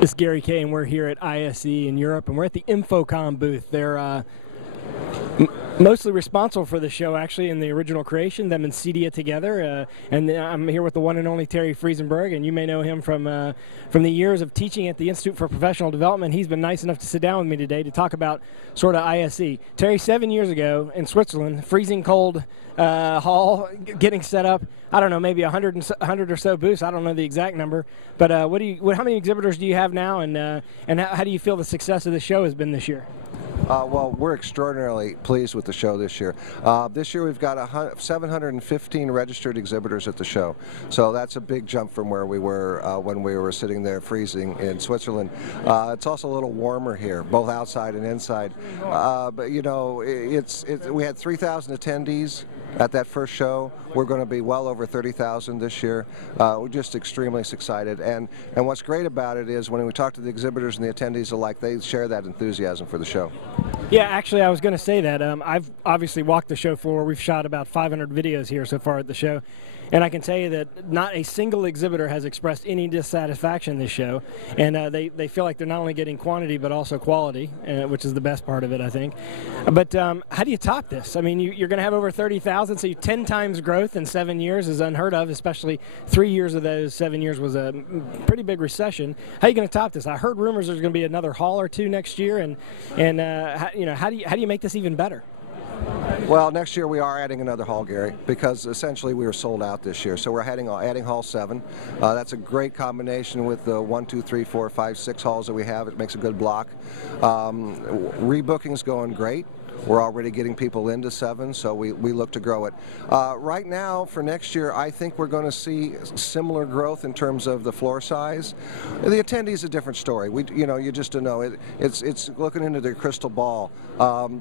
This is Gary Kayye, and we're here at ISE in Europe, and we're at the InfoComm booth. They're mostly responsible for the show, actually, in the original creation, them and Cedia together. And I'm here with the one and only Terry Friesenborg, and you may know him from the years of teaching at the Institute for Professional Development. He's been nice enough to sit down with me today to talk about sort of ISE. Terry, 7 years ago in Switzerland, freezing cold hall, getting set up. I don't know, maybe 100 or so booths. I don't know the exact number, but how many exhibitors do you have now, and how do you feel the success of the show has been this year? Well, we're extraordinarily pleased with the show this year. This year we've got 715 registered exhibitors at the show, so that's a big jump from where we were when we were sitting there freezing in Switzerland. It's also a little warmer here, both outside and inside. But you know, we had 3,000 attendees at that first show. We're going to be well over 30,000 this year. We're just extremely excited, and what's great about it is when we talk to the exhibitors and the attendees alike, they share that enthusiasm for the show. Yeah, actually, I was going to say that. I've obviously walked the show floor. We've shot about 500 videos here so far at the show, and I can tell you that not a single exhibitor has expressed any dissatisfaction in this show, and they feel like they're not only getting quantity but also quality, which is the best part of it, I think. But how do you top this? I mean, you're going to have over 30,000, so 10 times growth in 7 years is unheard of, especially 3 years of those 7 years was a pretty big recession. How are you going to top this? I heard rumors there's going to be another hall or two next year, and how do you make this even better? Well, next year we are adding another hall, Gary, because essentially we were sold out this year. So we're adding Hall 7. That's a great combination with the 1, 2, 3, 4, 5, 6 halls that we have. It makes a good block. Rebooking's going great. We're already getting people into 7, so we look to grow it. Right now, for next year, I think we're going to see similar growth in terms of the floor size. The attendees is a different story. You just don't know. It's looking into the crystal ball,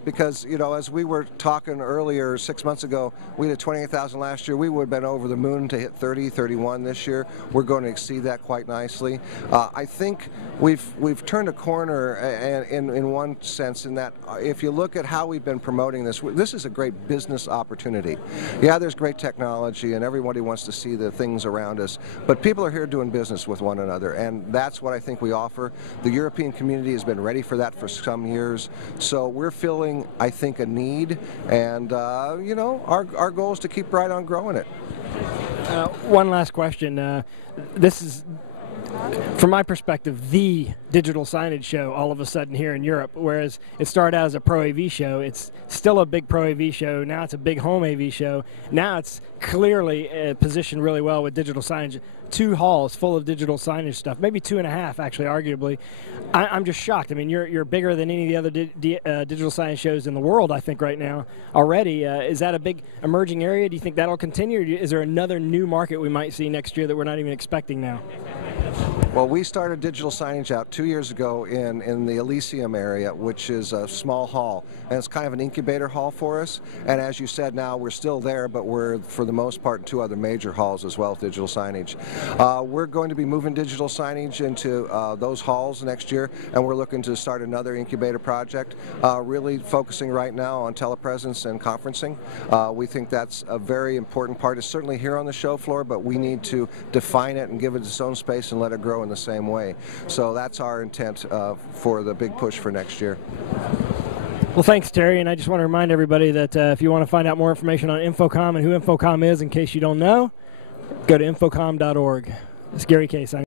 because as we were talking earlier 6 months ago, we had 28,000 last year. We would have been over the moon to hit 30, 31 this year. We're going to exceed that quite nicely. I think we've turned a corner in one sense, in that if you look at how we've been promoting this is a great business opportunity. Yeah, there's great technology and everybody wants to see the things around us, but people are here doing business with one another, and that's what I think we offer. The European community has been ready for that for some years, so we're filling, I think, a need, and our goal is to keep right on growing it. One last question. This is, from my perspective, the digital signage show all of a sudden here in Europe, whereas it started out as a Pro AV show. It's still a big Pro AV show. Now it's a big home AV show. Now it's clearly positioned really well with digital signage. 2 halls full of digital signage stuff, maybe 2.5 actually, arguably. I'm just shocked. I mean, you're bigger than any of the other digital signage shows in the world, I think, right now already. Is that a big emerging area? Do you think that'll continue, or is there another new market we might see next year that we're not even expecting now? Well, we started digital signage out 2 years ago in the Elysium area, which is a small hall, and it's kind of an incubator hall for us. And as you said, now we're still there, but we're, for the most part, in 2 other major halls as well with digital signage. We're going to be moving digital signage into those halls next year, and we're looking to start another incubator project, really focusing right now on telepresence and conferencing. We think that's a very important part. It's certainly here on the show floor, but we need to define it and give it its own space and let it grow in the same way. So that's our intent for the big push for next year. Well, thanks, Terry, and I just want to remind everybody that if you want to find out more information on InfoComm and who InfoComm is, in case you don't know, go to InfoComm.org. It's Gary Kayye signing.